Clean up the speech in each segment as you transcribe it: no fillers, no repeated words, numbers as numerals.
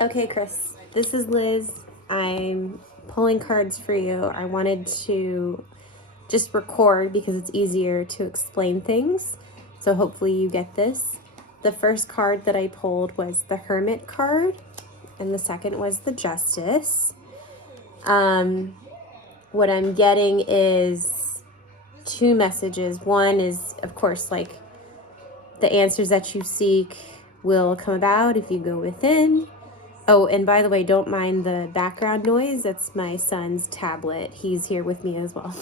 Okay, Chris, this is Liz. I'm pulling cards for you. I wanted to just record because it's easier to explain things. So hopefully you get this. The first card that I pulled was the Hermit card, and the second was the Justice. What I'm getting is two messages. One is, of course, like the answers that you seek will come about if you go within. Oh, and by the way, don't mind the background noise. That's my son's tablet. He's here with me as well.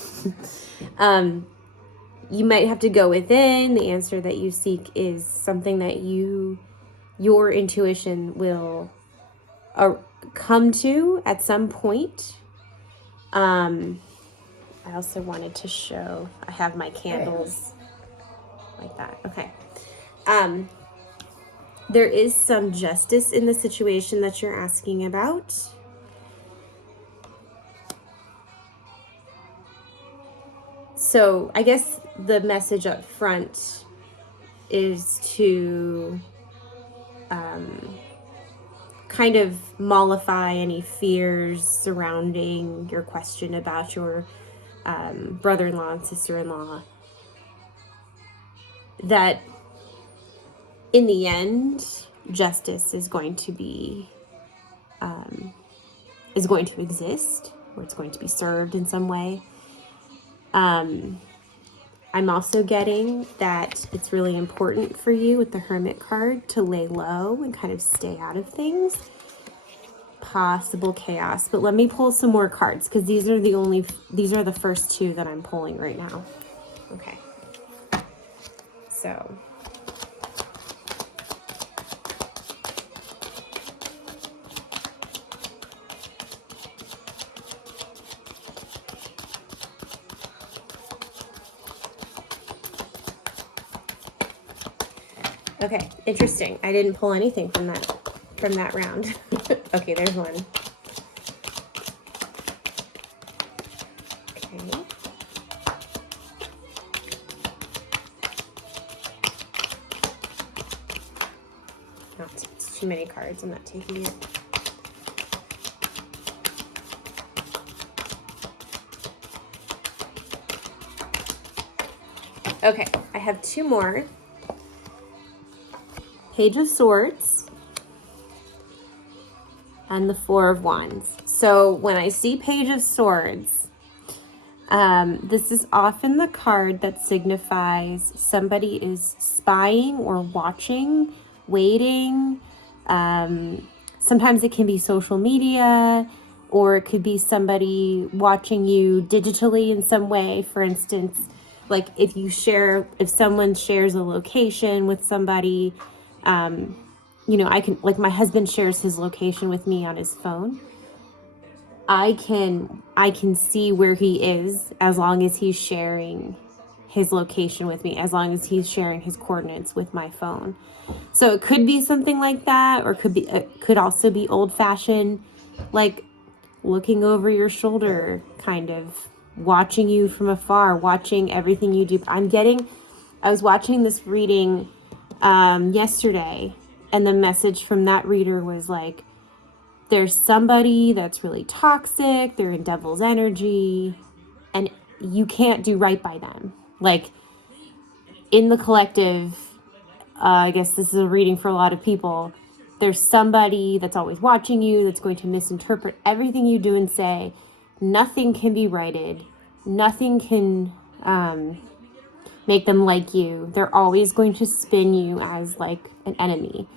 You might have to go within. The answer that you seek is something that your intuition will come to at some point. I also wanted to show, I have my candles like that. Okay. There is some justice in the situation that you're asking about. So I guess the message up front is to kind of mollify any fears surrounding your question about your brother-in-law and sister-in-law. That in the end, justice is going to be exist, or it's going to be served in some way. I'm also getting that it's really important for you with the Hermit card to lay low and kind of stay out of things. Possible chaos. But let me pull some more cards because these are the first two that I'm pulling right now. Okay. So okay, interesting. I didn't pull anything from that round. Okay, there's one. Okay. No, it's too many cards. I'm not taking it. Okay, I have two more. Page of Swords and the Four of Wands. So when I see Page of Swords, this is often the card that signifies somebody is spying or watching, waiting. Sometimes it can be social media, or it could be somebody watching you digitally in some way. For instance, like if someone shares a location with somebody, I can, like my husband shares his location with me on his phone. I can see where he is as long as he's sharing his location with me, as long as he's sharing his coordinates with my phone. So it could be something like that, or it could also be old-fashioned, like looking over your shoulder, kind of watching you from afar, watching everything you do. I was watching this reading yesterday, and the message from that reader was like, there's somebody that's really toxic, they're in devil's energy, and you can't do right by them. Like, in the collective, I guess this is a reading for a lot of people, there's somebody that's always watching you, that's going to misinterpret everything you do and say. Nothing can be righted. Nothing can make them like you. They're always going to spin you as like an enemy.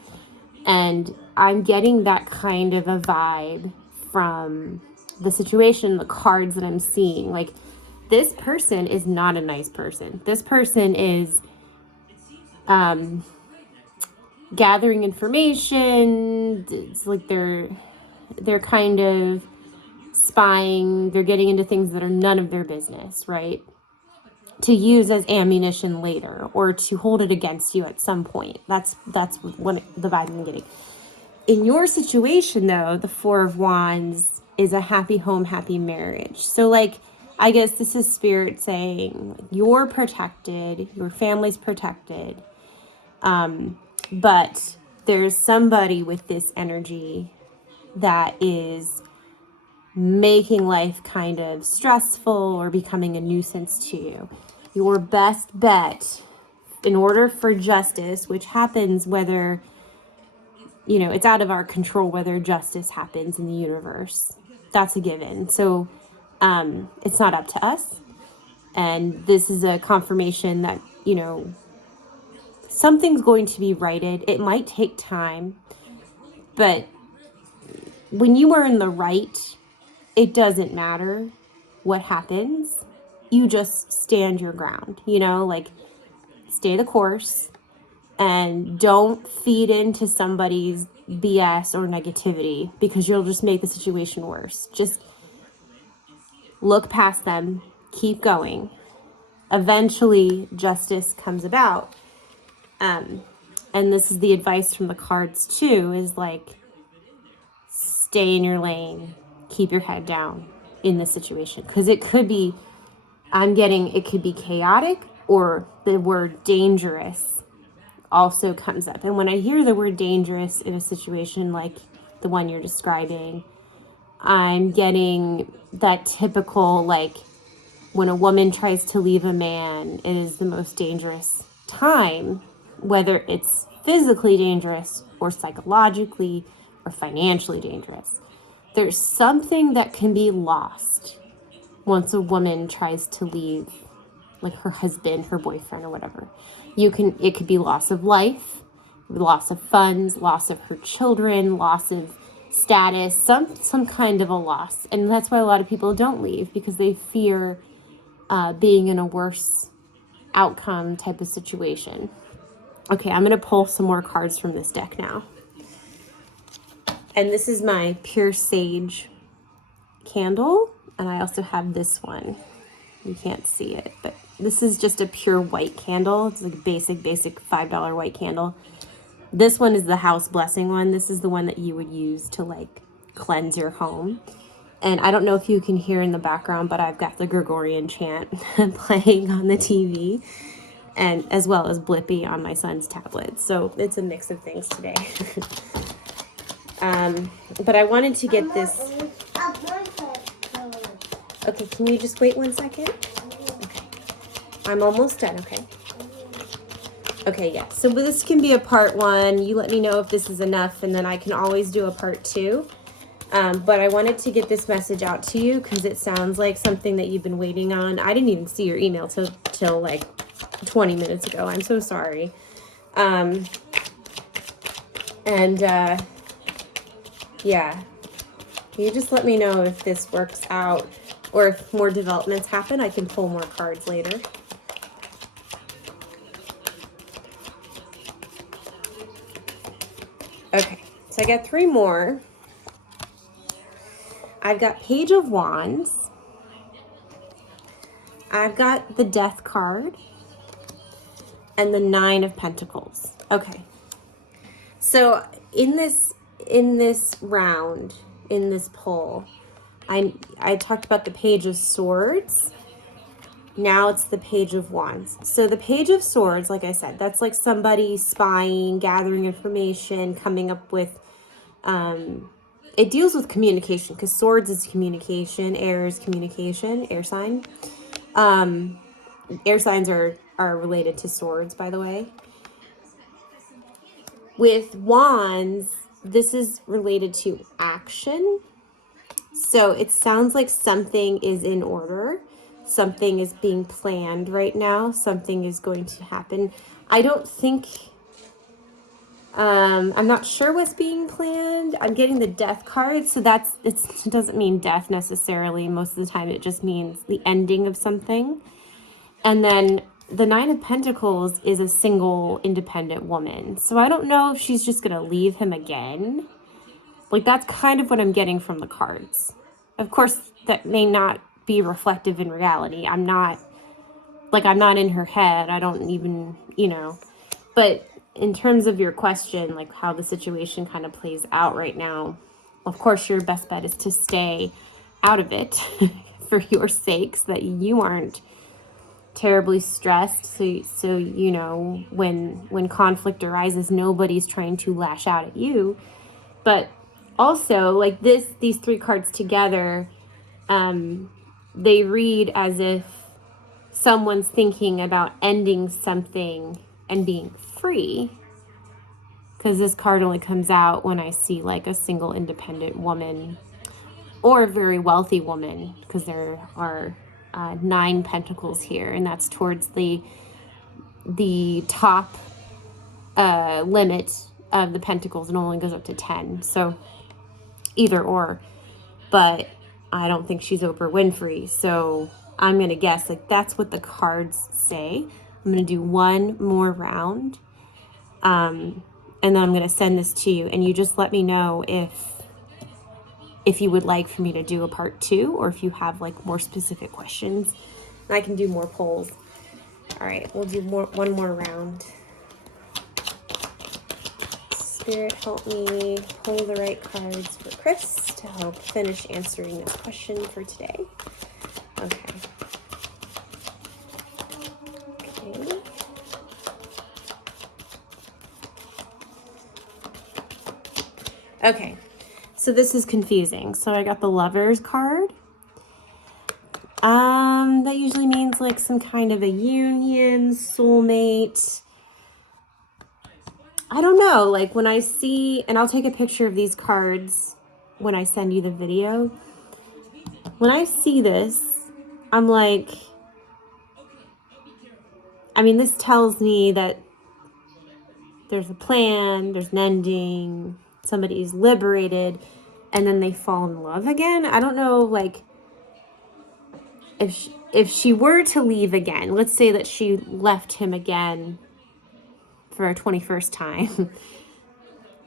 And I'm getting that kind of a vibe from the situation, the cards that I'm seeing. Like, this person is not a nice person. This person is gathering information. It's like they're kind of spying. They're getting into things that are none of their business, right? To use as ammunition later, or to hold it against you at some point. That's what the vibe I'm getting. In your situation, though, the Four of Wands is a happy home, happy marriage. So, like, I guess this is Spirit saying you're protected, your family's protected, but there's somebody with this energy that is making life kind of stressful or becoming a nuisance to you. Your best bet in order for justice, which happens whether, it's out of our control whether justice happens in the universe. That's a given. So it's not up to us. And this is a confirmation that, something's going to be righted. It might take time, but when you are in the right, it doesn't matter what happens. You just stand your ground, stay the course and don't feed into somebody's BS or negativity, because you'll just make the situation worse. Just look past them, keep going. Eventually, justice comes about. And this is the advice from the cards too, is stay in your lane, keep your head down in this situation. Because it could be, it could be chaotic, or the word dangerous also comes up. And when I hear the word dangerous in a situation like the one you're describing, I'm getting that typical, when a woman tries to leave a man, it is the most dangerous time, whether it's physically dangerous or psychologically or financially dangerous. There's something that can be lost once a woman tries to leave, her husband, her boyfriend, or whatever. It could be loss of life, loss of funds, loss of her children, loss of status, some kind of a loss. And that's why a lot of people don't leave, because they fear being in a worse outcome type of situation. Okay, I'm going to pull some more cards from this deck now. And this is my Pure Sage candle. And I also have this one. You can't see it, but this is just a pure white candle. It's like a basic $5 white candle. This one is the house blessing one. This is the one that you would use to cleanse your home. And I don't know if you can hear in the background, but I've got the Gregorian chant playing on the TV, and as well as Blippi on my son's tablet. So it's a mix of things today. But I wanted to get this. Okay, can you just wait 1 second? Okay. I'm almost done, okay? Okay, yeah. So this can be a part 1. You let me know if this is enough, and then I can always do a part 2. But I wanted to get this message out to you because it sounds like something that you've been waiting on. I didn't even see your email till 20 minutes ago. I'm so sorry. Yeah. You just let me know if this works out, or if more developments happen. I can pull more cards later. Okay, so I got 3 more. I've got Page of Wands. I've got the Death card. And the 9 of Pentacles. Okay. So in this round, in this poll, I talked about the Page of Swords. Now it's the Page of Wands. So the Page of Swords, like I said, that's like somebody spying, gathering information, coming up with, it deals with communication, because swords is communication, air is communication, air sign. Air signs are related to swords, by the way. With wands, this is related to action. So it sounds like something is in order. Something is being planned right now. Something is going to happen. I don't think, I'm not sure what's being planned. I'm getting the Death card. So it doesn't mean death necessarily. Most of the time it just means the ending of something. And then the 9 of Pentacles is a single, independent woman. So I don't know if she's just going to leave him again. That's kind of what I'm getting from the cards. Of course, that may not be reflective in reality. I'm not in her head. I don't even, But in terms of your question, how the situation kind of plays out right now, of course, your best bet is to stay out of it for your sakes, that you aren't terribly stressed. So when conflict arises, nobody's trying to lash out at you. But Also, like these three cards together, they read as if someone's thinking about ending something and being free. Because this card only comes out when I see like a single independent woman or a very wealthy woman, because there are 9 pentacles here, and that's towards the top limit of the pentacles, and only goes up to 10. So either or, but I don't think she's Oprah Winfrey, so I'm going to guess like that's what the cards say. I'm going to do one more round, and then I'm going to send this to you, and you just let me know if you would like for me to do a part 2, or if you have like more specific questions. And I can do more polls. All right, we'll do one more round. Spirit, help me pull the right cards for Chris to help finish answering this question for today. Okay. Okay, so this is confusing. So I got the Lovers card. That usually means like some kind of a union, soulmate. I don't know, like when I see, and I'll take a picture of these cards when I send you the video. When I see this, I'm like, I mean, this tells me that there's a plan, there's an ending, somebody's liberated, and then they fall in love again. I don't know, like, if she were to leave again, let's say that she left him again for a 21st time,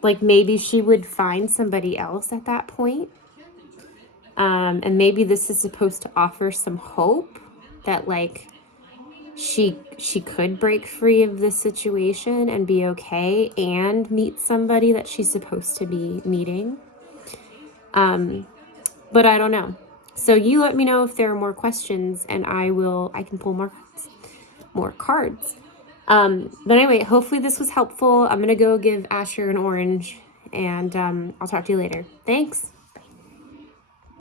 like maybe she would find somebody else at that point. And maybe this is supposed to offer some hope that like she could break free of this situation and be okay and meet somebody that she's supposed to be meeting. But I don't know. So you let me know if there are more questions, and I can pull more cards. But anyway, hopefully this was helpful. I'm going to go give Asher an orange, and I'll talk to you later. Thanks.